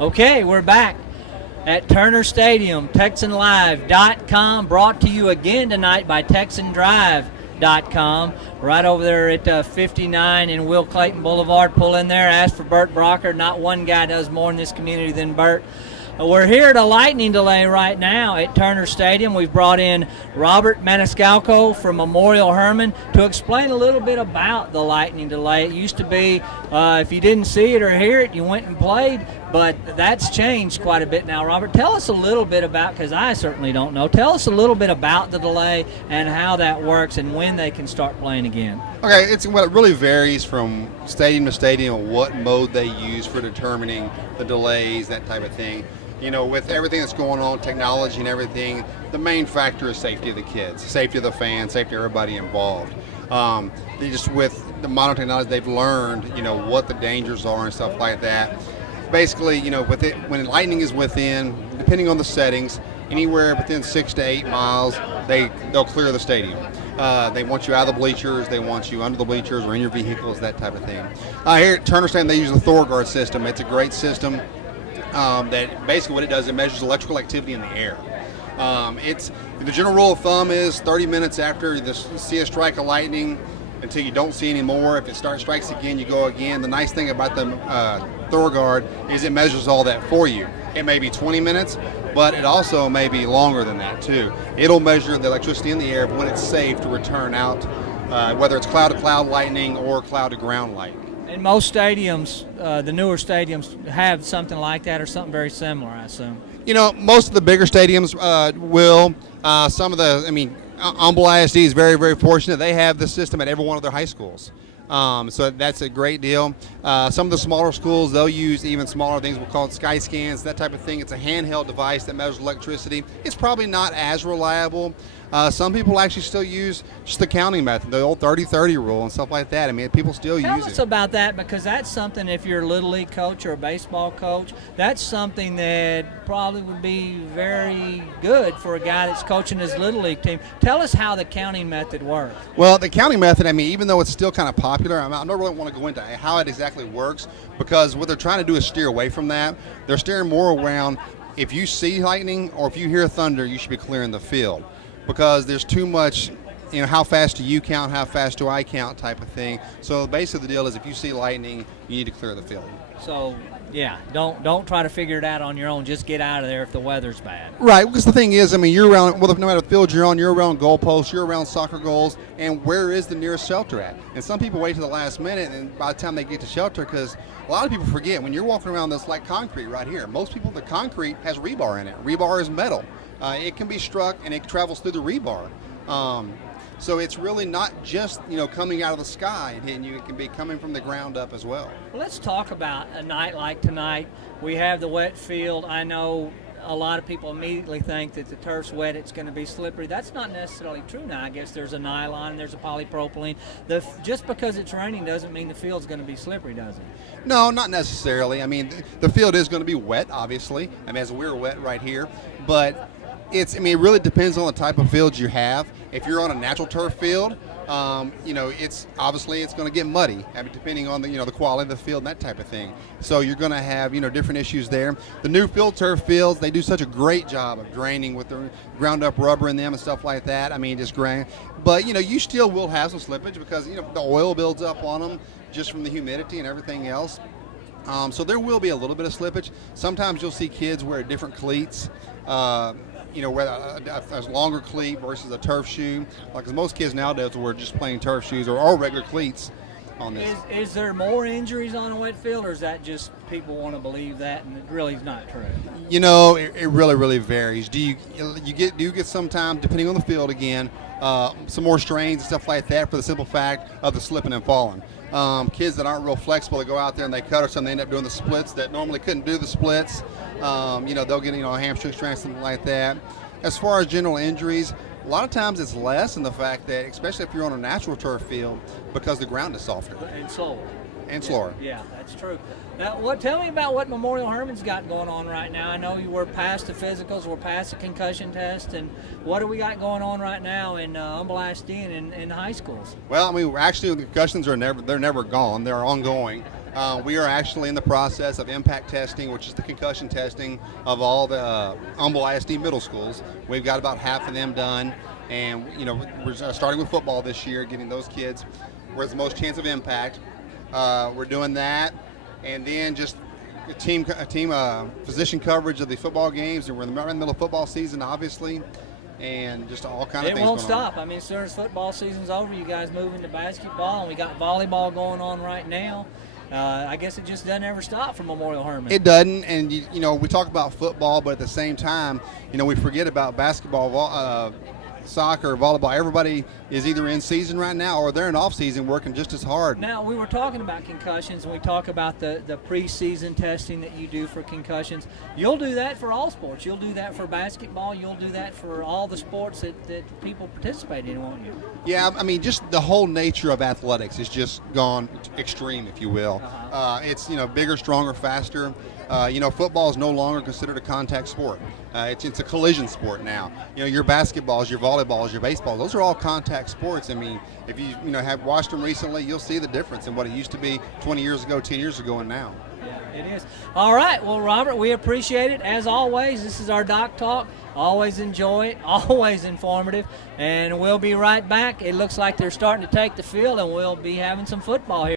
Okay, we're back at Turner Stadium, TexanLive.com, brought to you again tonight by TexanDrive.com. Right over there at 59 and Will Clayton Boulevard. Pull in there, ask for Bert Brocker. Not one guy does more in this community than Bert. We're here at a lightning delay right now at Turner Stadium. We've brought in Robert Maniscalco from Memorial Hermann to explain a little bit about the lightning delay. It used to be if you didn't see it or hear it, you went and played, but that's changed quite a bit now. Robert, tell us a little bit about, because I certainly don't know, tell us a little bit about the delay and how that works and when they can start playing again. Okay, it really varies from stadium to stadium what mode they use for determining the delays, that type of thing. You know, with everything that's going on, technology and everything, the main factor is safety of the kids, safety of the fans, safety of everybody involved. With the modern technology, they've learned, you know, what the dangers are and stuff like that. Basically, you know, when lightning is within, depending on the settings, anywhere within 6 to 8 miles, they'll clear the stadium. They want you out of the bleachers, they want you under the bleachers or in your vehicles, that type of thing. Here at Turner Stadium, they use the Thor Guard system. It's a great system. That basically what it does, it measures electrical activity in the air. The general rule of thumb is 30 minutes after you see a strike of lightning until you don't see any more. If it strikes again, you go again. The nice thing about the Thor Guard is it measures all that for you. It may be 20 minutes, but it also may be longer than that too. It'll measure the electricity in the air when it's safe to return out, whether it's cloud-to-cloud lightning or cloud-to-ground lightning. And most stadiums, the newer stadiums, have something like that or something very similar, I assume. You know, most of the bigger stadiums will. Some of Humble ISD is very, very fortunate. They have this system at every one of their high schools. So that's a great deal. Some of the smaller schools, they'll use even smaller things. We'll call it SkyScans, that type of thing. It's a handheld device that measures electricity. It's probably not as reliable. Some people actually still use just the counting method, the old 30-30 rule and stuff like that. I mean, people still use it. Tell us about that, because that's something, if you're a Little League coach or a baseball coach, that's something that probably would be very good for a guy that's coaching his Little League team. Tell us how the counting method works. Well, the counting method, I mean, even though it's still kind of popular, I don't really want to go into how it exactly works, because what they're trying to do is steer away from that. They're steering more around, if you see lightning or if you hear thunder, you should be clearing the field. Because there's too much, you know, how fast do you count, how fast do I count type of thing. So basically the deal is if you see lightning, you need to clear the field. So, yeah, don't try to figure it out on your own. Just get out of there if the weather's bad. Right, because the thing is, I mean, you're around, well, no matter the field you're on, you're around goalposts, you're around soccer goals, and where is the nearest shelter at? And some people wait to the last minute, and by the time they get to shelter, because a lot of people forget, when you're walking around this like concrete right here, most people, the concrete has rebar in it. Rebar is metal. It can be struck and it travels through the rebar. So it's really not just, you know, coming out of the sky and hitting you. It can be coming from the ground up as well. Well, let's talk about a night like tonight. We have the wet field. I know a lot of people immediately think that the turf's wet, it's going to be slippery. That's not necessarily true now. I guess there's a nylon, there's a polypropylene. Just because it's raining doesn't mean the field's going to be slippery, does it? No, not necessarily. I mean, the field is going to be wet, obviously. I mean, as we're wet right here. But it really depends on the type of field you have. If you're on a natural turf field, you know, it's going to get muddy, I mean, depending on the quality of the field and that type of thing. So you're going to have, you know, different issues there. The new field turf fields, they do such a great job of draining with the ground up rubber in them and stuff like that. I mean, just grain. But, you know, you still will have some slippage because, you know, the oil builds up on them just from the humidity and everything else. So there will be a little bit of slippage. Sometimes you'll see kids wear different cleats. You know, whether a longer cleat versus a turf shoe. Like, cause most kids nowadays wear just plain turf shoes or regular cleats on this. Is there more injuries on a wet field, or is that just people want to believe that and it really is not true? You know, it really, really varies. Do you get sometimes, depending on the field again, some more strains and stuff like that for the simple fact of the slipping and falling. Kids that aren't real flexible, they go out there and they cut or something, they end up doing the splits that normally couldn't do the splits. You know, they'll get, you know, a hamstring strain, something like that. As far as general injuries, a lot of times it's less in the fact that, especially if you're on a natural turf field, because the ground is softer. And slower. And slower. Yeah, that's true. Now, tell me about what Memorial Hermann's got going on right now. I know you were past the physicals, we're past the concussion test, and what do we got going on right now in Humble ISD and in high schools? Well, I mean, actually, the concussions they're never gone. They're ongoing. We are actually in the process of impact testing, which is the concussion testing of all the Humble ISD middle schools. We've got about half of them done, and we're starting with football this year, getting those kids where there's the most chance of impact. We're doing that, and then just a team physician coverage of the football games, and we're in the middle of football season, obviously. And just all kind of things. It won't going stop. on. I mean, as soon as football season's over, you guys move into basketball, and we got volleyball going on right now. I guess it just doesn't ever stop for Memorial Hermann. It doesn't, and we talk about football, but at the same time, we forget about basketball, soccer, volleyball. Everybody is either in season right now or they're in off season working just as hard. Now, we were talking about concussions, and we talk about the preseason testing that you do for concussions. You'll do that for all sports. You'll do that for basketball. You'll do that for all the sports that people participate in, won't you? Yeah, I mean, just the whole nature of athletics is just gone extreme, if you will. It's bigger, stronger, faster. Football is no longer considered a contact sport. It's a collision sport now. Your basketballs, your volleyballs, your baseballs, those are all contact sports. I mean, if you have watched them recently, you'll see the difference in what it used to be 20 years ago, 10 years ago, and now. Yeah, it is. All right. Well, Robert, we appreciate it. As always, this is our Doc Talk. Always enjoy it. Always informative. And we'll be right back. It looks like they're starting to take the field, and we'll be having some football here.